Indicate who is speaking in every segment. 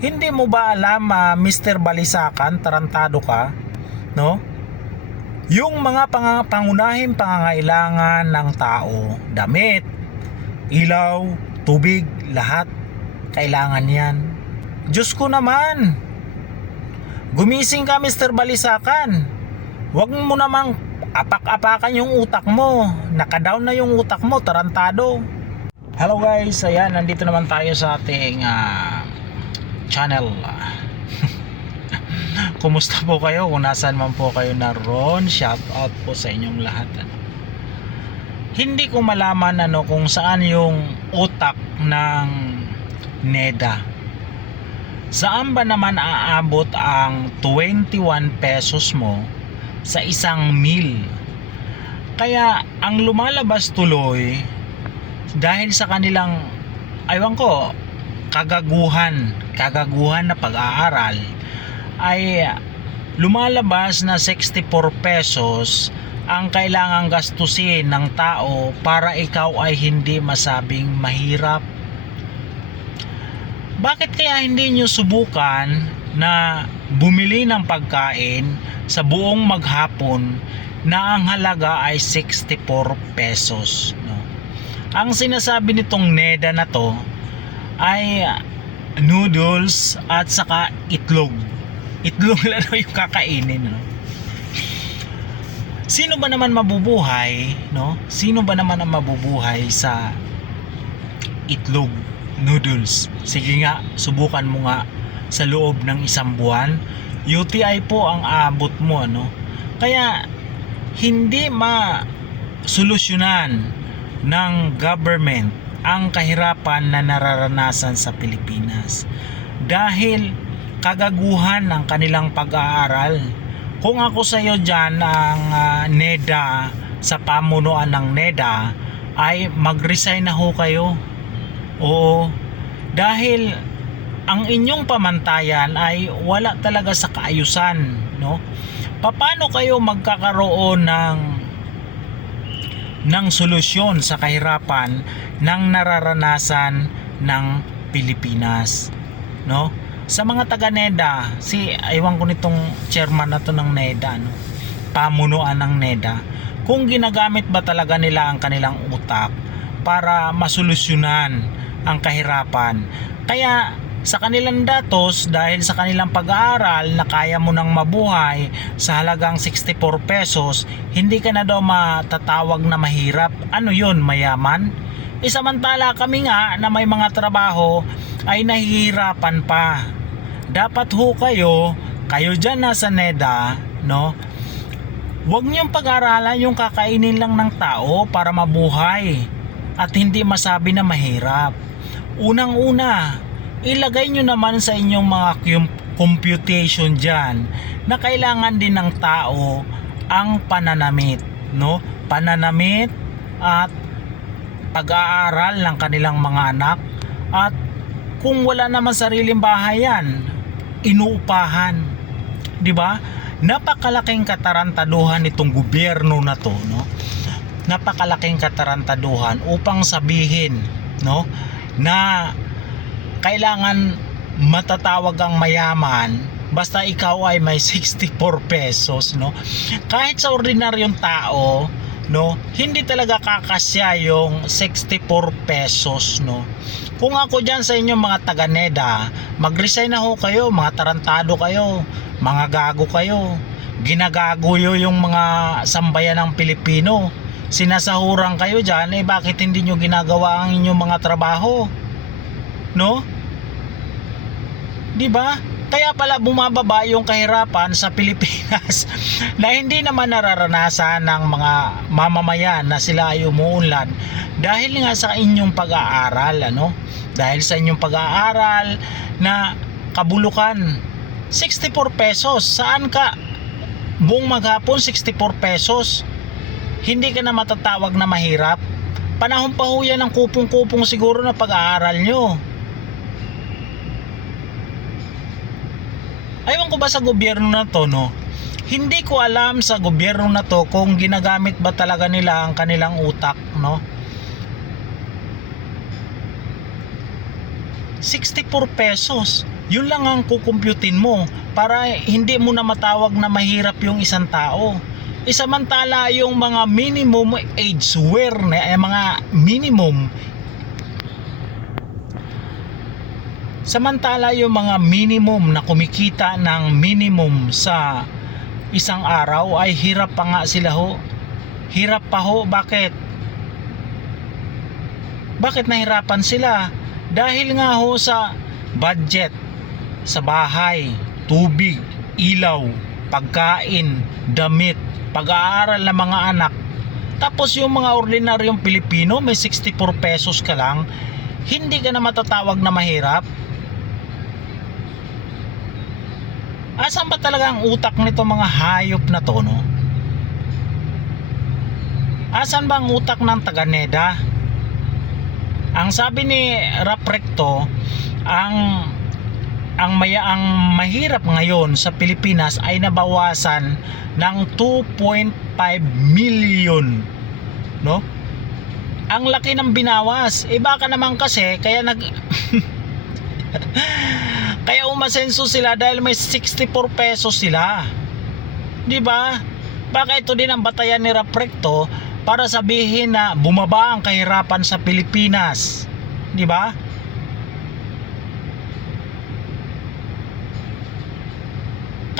Speaker 1: Hindi mo ba alam, ah, Mr. Balisakan, tarantado ka, no? Yung mga pang- pangunahing pangangailangan ng tao, damit, ilaw, tubig, lahat, kailangan yan. Diyos ko naman, gumising ka Mr. Balisakan. Huwag mo namang apak-apakan yung utak mo. Nakadown na yung utak mo, tarantado. Hello guys, ayan, nandito naman tayo sa ating ah, channel. Kumusta po kayo? Kung nasaan man po kayo naroon, shout out po sa inyong lahat. Ano. Hindi ko malaman ano kung saan yung utak ng NEDA. Saan ba naman aabot ang 21 pesos mo sa isang meal? Kaya ang lumalabas tuloy dahil sa kanilang aywan ko kagaguhan kagaguhan na pag-aaral ay lumalabas na 64 pesos ang kailangang gastusin ng tao para ikaw ay hindi masabing mahirap. Bakit kaya hindi nyo subukan na bumili ng pagkain sa buong maghapon na ang halaga ay 64 pesos? No? Ang sinasabi nitong NEDA na to ay noodles at saka itlog. Itlog lang yung kakainin. No? Sino ba naman mabubuhay, no? Sino ba naman ang mabubuhay sa itlog, noodles? Sige nga, subukan mo nga sa loob ng isang buwan. UTI po ang aabot mo, no? Kaya hindi ma solusyonan ng government ang kahirapan na nararanasan sa Pilipinas dahil kagaguhan ng kanilang pag-aaral. Kung ako sa iyo dyan ang ah, NEDA sa pamunuan ng NEDA ay mag-resign na ho kayo. Oo. Dahil ang inyong pamantayan ay wala talaga sa kaayusan, no? Paano kayo magkakaroon ng ng solusyon sa kahirapan ng nararanasan ng Pilipinas, no? Sa mga taga NEDA, si aywan ko nitong chairman na to ng NEDA, no? Pamunuan ng NEDA. Kung ginagamit ba talaga nila ang kanilang utak para masolusyonan ang kahirapan. Kaya sa kanilang datos dahil sa kanilang pag-aaral na kaya mo nang mabuhay sa halagang 64 pesos, hindi ka na daw matatawag na mahirap. Ano yun, mayaman? Isamantala kami nga na may mga trabaho ay nahihirapan pa. Dapat ho kayo, kayo dyan nasa NEDA, no? Huwag niyong pag-aralan yung kakainin lang ng tao para mabuhay at hindi masabi na mahirap. Unang-una, ilagay nyo naman sa inyong mga computation dyan na kailangan din ng tao ang pananamit, no? Pananamit at pag-aaral ng kanilang mga anak at kung wala naman sariling bahay yan, inuupahan. 'Di ba? Napakalaking katarantaduhan nitong gobyerno na to, no? Napakalaking katarantaduhan upang sabihin, no, na kailangan matatawag ang mayaman basta ikaw ay may 64 pesos, no? Kahit sa ordinaryong tao, no, hindi talaga kakasya yung 64 pesos, no? Kung ako dyan sa inyo mga taga-NEDA, mag-resign na ho kayo, mga tarantado kayo, mga gago kayo. Ginagaguyo yung mga sambayan ng Pilipino. Sinasahuran kayo dyan, eh bakit hindi nyo ginagawa ang inyong mga trabaho? No? 'Di ba? Kaya pala bumababa yung kahirapan sa Pilipinas na hindi naman nararanasan ng mga mamamayan na sila ay umuunlad dahil nga sa inyong pag-aaral ano? Dahil sa inyong pag-aaral na kabulukan 64 pesos. Saan ka? Buong maghapon 64 pesos. Hindi ka na matatawag na mahirap. Panahon pa ho ng kupong-kupong siguro na pag-aaral nyo Aywan ko ba sa gobyerno na to, no? Hindi ko alam sa gobyerno na to kung ginagamit ba talaga nila ang kanilang utak, no? 64 pesos. Yun lang ang kukumputin mo para hindi mo na matawag na mahirap yung isang tao. Isamantala yung mga minimum age wear na eh, mga minimum Samantala yung mga minimum na kumikita ng minimum sa isang araw ay hirap pa nga sila ho. Hirap pa ho. Bakit? Bakit nahirapan sila? Dahil nga ho sa budget, sa bahay, tubig, ilaw, pagkain, damit, pag-aaral ng mga anak. Tapos yung mga ordinaryong Pilipino, may 64 pesos ka lang, hindi ka na matatawag na mahirap. Asan ba talaga ang utak nito mga hayop na to, no? Asan ba ang utak ng taga-NEDA? Ang sabi ni Raprecto, ang ang maya ang mahirap ngayon sa Pilipinas ay nabawasan ng 2.5 million no ang laki ng binawas eh baka naman kasi kaya nag kaya umasenso sila dahil may 64 pesos sila. Di ba? Baka ito din ang batayan ni Raprecto para sabihin na bumaba ang kahirapan sa Pilipinas. Di ba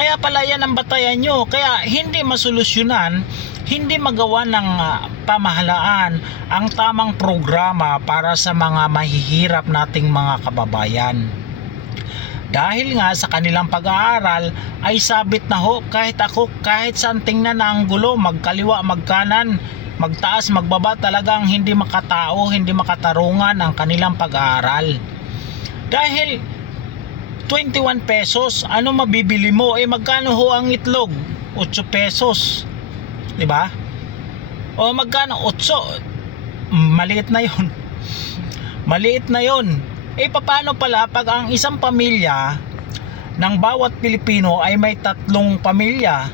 Speaker 1: Kaya pala yan ang batayan nyo. Kaya hindi masolusyonan, hindi magawa ng ah, pamahalaan ang tamang programa para sa mga mahihirap nating mga kababayan. Dahil nga sa kanilang pag-aaral ay sabit na ho kahit ako kahit saan tingnan na ang gulo magkaliwa magkanan magtaas magbaba talagang hindi makatao hindi makatarungan ang kanilang pag-aaral. Dahil 21 pesos, ano mabibili mo? Eh magkano ho ang itlog? 8 pesos. 'Di ba? O magkano? 8. Maliit na 'yon. Maliit na 'yon. Eh paano pala pag ang isang pamilya ng bawat Pilipino ay may tatlong pamilya?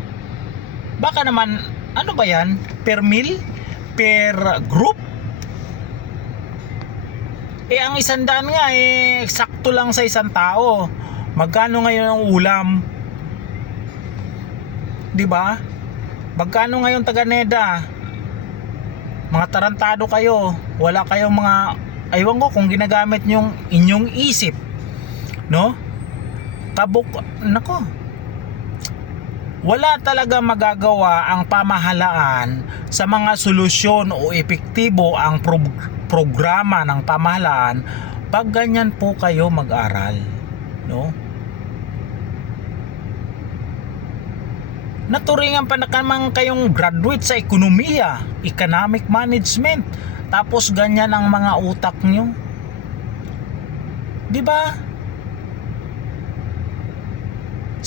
Speaker 1: Baka naman ano ba 'yan? Per meal? Per group? Eh ang isang daan nga eh sakto lang sa isang tao. Magkano ngayon ang ulam? 'Di ba? Magkano ngayon taga Neda? Mga tarantado kayo. Wala kayong mga aywan ko kung ginagamit yung inyong isip. No? Kabuk nako. Wala talaga magagawa ang pamahalaan sa mga solusyon o epektibo ang pro- programa ng pamahalaan pag ganyan po kayo mag-aral. No? Naturingan pa na kamang kayong graduate sa ekonomiya, economic management. Tapos ganyan ang mga utak nyo. 'Di ba?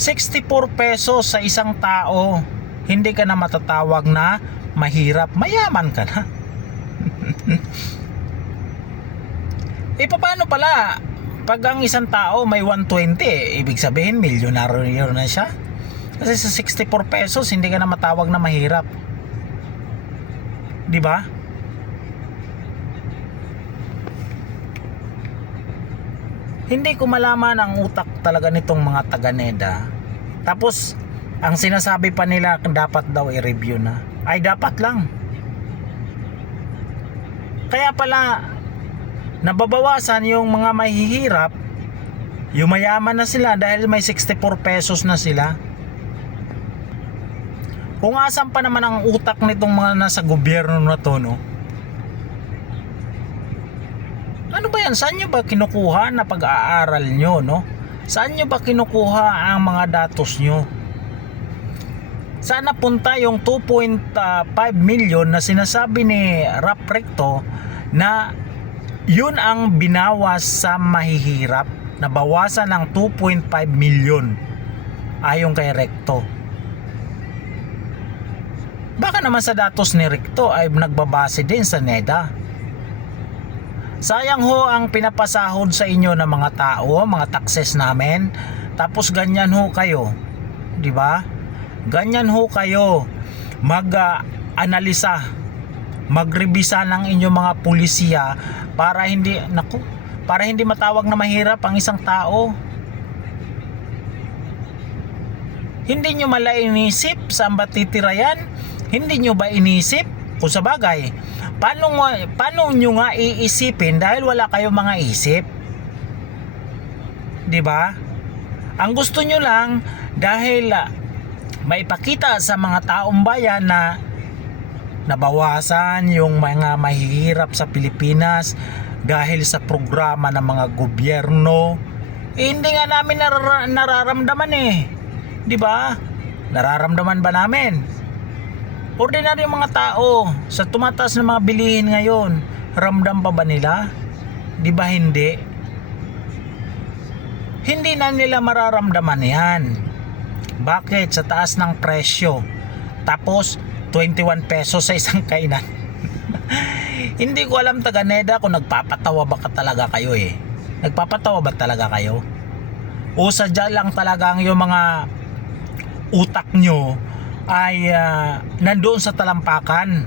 Speaker 1: 64 pesos sa isang tao. Hindi ka na matatawag na mahirap, mayaman ka na. e paano pala pag ang isang tao may 120, ibig sabihin milyonaryo na siya? Kasi sa 64 pesos, hindi ka na matawag na mahirap. 'Di ba? Hindi ko malaman ang utak talaga nitong mga taga-NEDA. Tapos, ang sinasabi pa nila dapat daw i-review na. Ay, dapat lang. Kaya pala, nababawasan yung mga mahihirap, yumayaman na sila dahil may 64 pesos na sila. Kung asan pa naman ang utak nitong mga nasa gobyerno na to, no? Ano ba yan? Saan nyo ba kinukuha na pag-aaral nyo, no? Saan nyo ba kinukuha ang mga datos nyo? Saan napunta yung 2.5 million na sinasabi ni Rap Recto na yun ang binawas sa mahihirap na bawasan ng 2.5 million ayon kay Recto. Baka naman sa datos ni Recto ay nagbabase din sa NEDA. Sayang ho ang pinapasahod sa inyo ng mga tao, mga taxes namin. Tapos ganyan ho kayo. 'Di ba? Ganyan ho kayo mag-analisa, magrebisa ng inyong mga pulisya para hindi naku para hindi matawag na mahirap ang isang tao. Hindi nyo mala inisip saan ba titira yan hindi nyo ba inisip? Kung sa bagay paano, paano nyo nga iisipin dahil wala kayong mga isip? Di ba? Ang gusto nyo lang dahil ah, maipakita sa mga taong bayan na nabawasan yung mga mahihirap sa Pilipinas dahil sa programa ng mga gobyerno. Eh, hindi nga namin narara- nararamdaman eh. 'Di ba? Nararamdaman ba namin? Ordinaryo mga tao sa tumataas na mga bilihin ngayon, ramdam pa ba nila? 'Di ba hindi? Hindi na nila mararamdaman 'yan. Bakit sa taas ng presyo? Tapos 21 pesos sa isang kainan. Hindi ko alam taga Neda kung nagpapatawa ba ka talaga kayo eh. Nagpapatawa ba talaga kayo? O sadya lang talaga ang yung mga utak nyo ay ah, nandoon sa talampakan.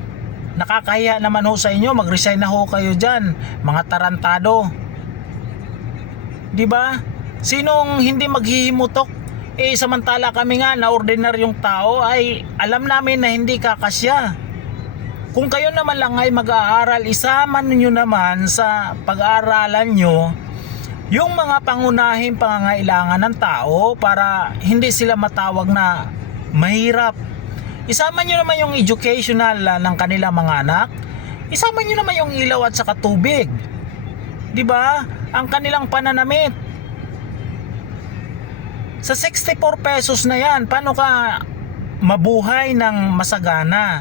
Speaker 1: Nakakahiya naman ho sa inyo, mag-resign na ho kayo dyan, mga tarantado. 'Di ba? Sinong hindi maghihimutok? Eh samantala kami nga na ordinaryong tao ay alam namin na hindi kakasya. Kung kayo naman lang ay mag-aaral, isama ninyo naman sa pag-aaralan nyo yung mga pangunahing pangangailangan ng tao para hindi sila matawag na mahirap. Isama nyo naman yung educational ah, ng kanilang mga anak. Isama nyo naman yung ilaw at saka tubig. 'Di ba? Ang kanilang pananamit. Sa 64 pesos na yan, paano ka mabuhay ng masagana?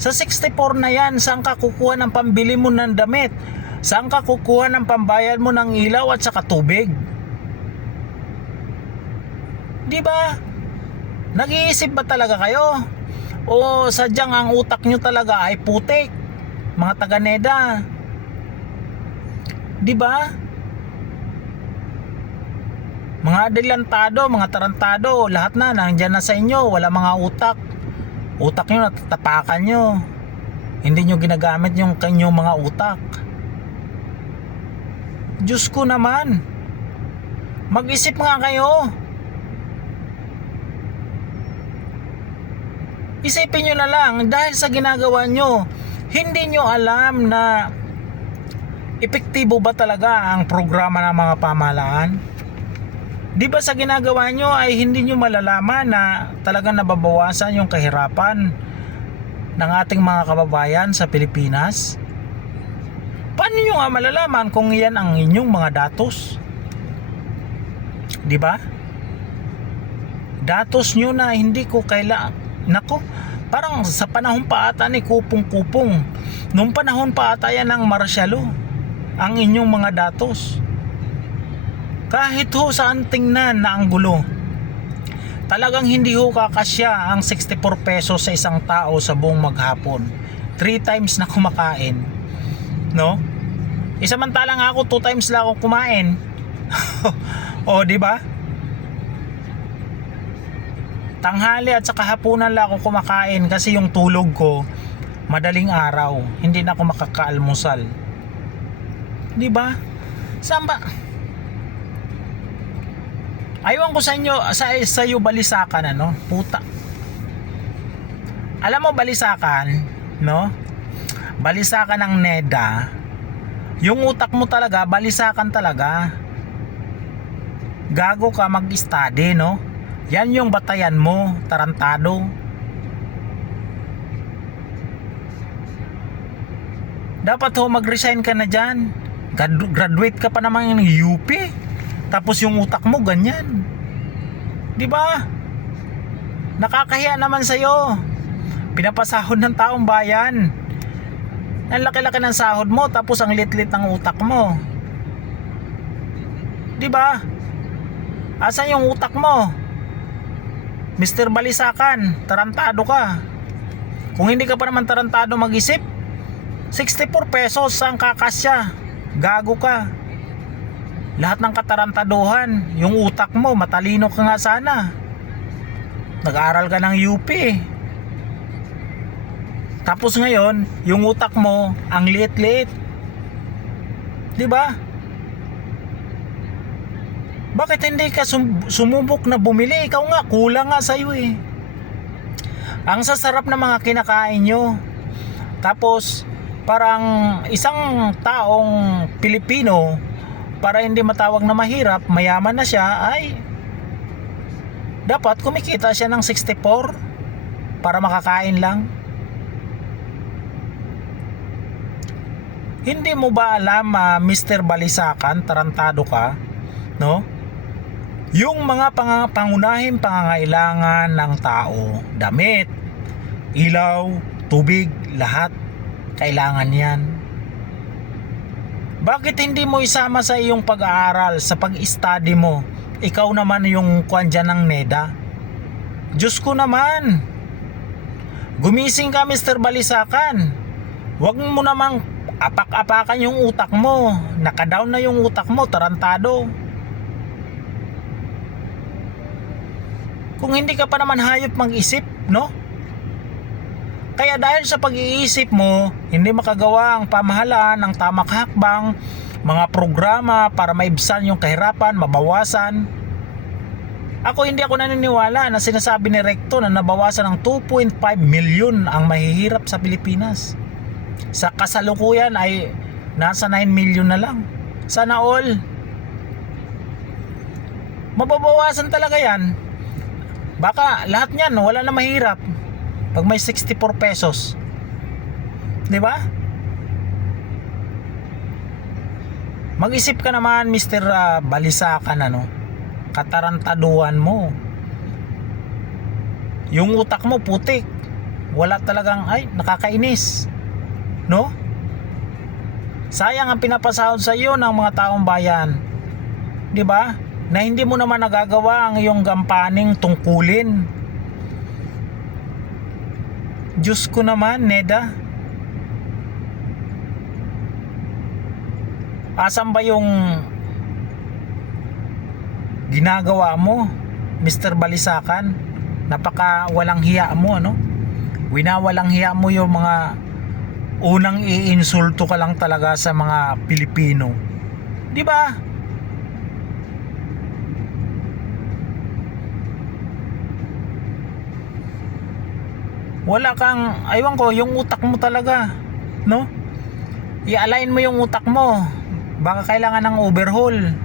Speaker 1: Sa 64 na yan, saan ka kukuha ng pambili mo ng damit? Saan ka kukuha ng pambayad mo ng ilaw at saka tubig? Di ba? Nag-iisip ba talaga kayo? O sadyang ang utak nyo talaga ay putik? Mga taga-neda. Di ba? Mga adelantado, mga tarantado, lahat na nandiyan na sa inyo, wala mga utak. Utak nyo natatapakan nyo. Hindi nyo ginagamit yung kanyang mga utak. Diyos ko naman. Mag-isip nga kayo. Isipin nyo na lang dahil sa ginagawa nyo, hindi nyo alam na epektibo ba talaga ang programa ng mga pamahalaan? Di ba sa ginagawa nyo ay hindi nyo malalaman na talagang nababawasan yung kahirapan ng ating mga kababayan sa Pilipinas? Paano nyo nga malalaman kung yan ang inyong mga datos? Di ba? Datos nyo na hindi ko kaila Nako, parang sa panahon pa ata ni Kupong-Kupong. Noong panahon pa ata yan ng Marshalo. Ang inyong mga datos kahit ho saan tingnan na ang talagang hindi ho kakasya ang 64 pesos sa isang tao sa buong maghapon. 3 times na kumakain no? Isamantalang ako 2 times lang ako kumain. O di ba? Tanghali at saka hapunan lang ako kumakain kasi yung tulog ko madaling araw hindi na ako makakaalmusal. Di ba? Saan ba Aywan ko sa inyo, sa, sa iyo balisakan ano, puta. Alam mo balisakan, no? Balisakan ng NEDA. Yung utak mo talaga, balisakan talaga. Gago ka mag-study, no? Yan yung batayan mo, tarantado. Dapat ho mag-resign ka na dyan. Grad- graduate ka pa naman ng UP. Tapos yung utak mo ganyan. 'Di ba? Nakakahiya naman sa iyo. Pinapasahod ng taong bayan. Ang laki-laki ng sahod mo tapos ang lit-lit ng utak mo. 'Di ba? Asan yung utak mo? Mr. Balisakan, tarantado ka. Kung hindi ka pa naman tarantado mag-isip, 64 pesos ang kakasya. Gago ka lahat ng katarantaduhan, yung utak mo, matalino ka nga sana. Nag-aaral ka ng UP. Tapos ngayon, yung utak mo, ang liit-liit. 'Di ba? Bakit hindi ka sum- sumubok na bumili? Ikaw nga, kulang nga sa'yo eh. Ang sasarap ng mga kinakain nyo. Tapos, parang isang taong Pilipino, para hindi matawag na mahirap, mayaman na siya, ay dapat kumikita siya ng 64 para makakain lang. Hindi mo ba alam, ah, Mr. Balisakan, tarantado ka, no? Yung mga pang- pangunahing pangangailangan ng tao, damit, ilaw, tubig, lahat, kailangan yan. Bakit hindi mo isama sa iyong pag-aaral, sa pag-study mo? Ikaw naman yung kwan dyan ng NEDA. Diyos ko naman. Gumising ka Mr. Balisakan. Huwag mo namang apak-apakan yung utak mo. Nakadown na yung utak mo, tarantado. Kung hindi ka pa naman hayop mag-isip, no? Kaya dahil sa pag-iisip mo, hindi makagawa ang pamahalaan ng tamang hakbang, mga programa para maibsan yung kahirapan, mabawasan. Ako hindi ako naniniwala na sinasabi ni Recto na nabawasan ng 2.5 milyon ang mahihirap sa Pilipinas. Sa kasalukuyan ay nasa 9 milyon na lang. Sana all. Mababawasan talaga yan. Baka lahat niyan wala na mahirap pag may 64 pesos. 'Di ba? Mag-isip ka naman Mr. ah, Balisakan ano. Katarantaduhan mo. Yung utak mo putik. Wala talagang ay nakakainis. No? Sayang ang pinapasahod sa iyo ng mga taong bayan. 'Di ba? Na hindi mo naman nagagawa ang iyong gampaning tungkulin. Diyos ko naman, Neda. Asan ba yung ginagawa mo, Mr. Balisakan? Napaka walang hiya mo, ano? Winawalang hiya mo yung mga unang iinsulto ka lang talaga sa mga Pilipino. Di ba? Wala kang, aywan ko, yung utak mo talaga, no? I-align mo yung utak mo. Baka kailangan ng overhaul.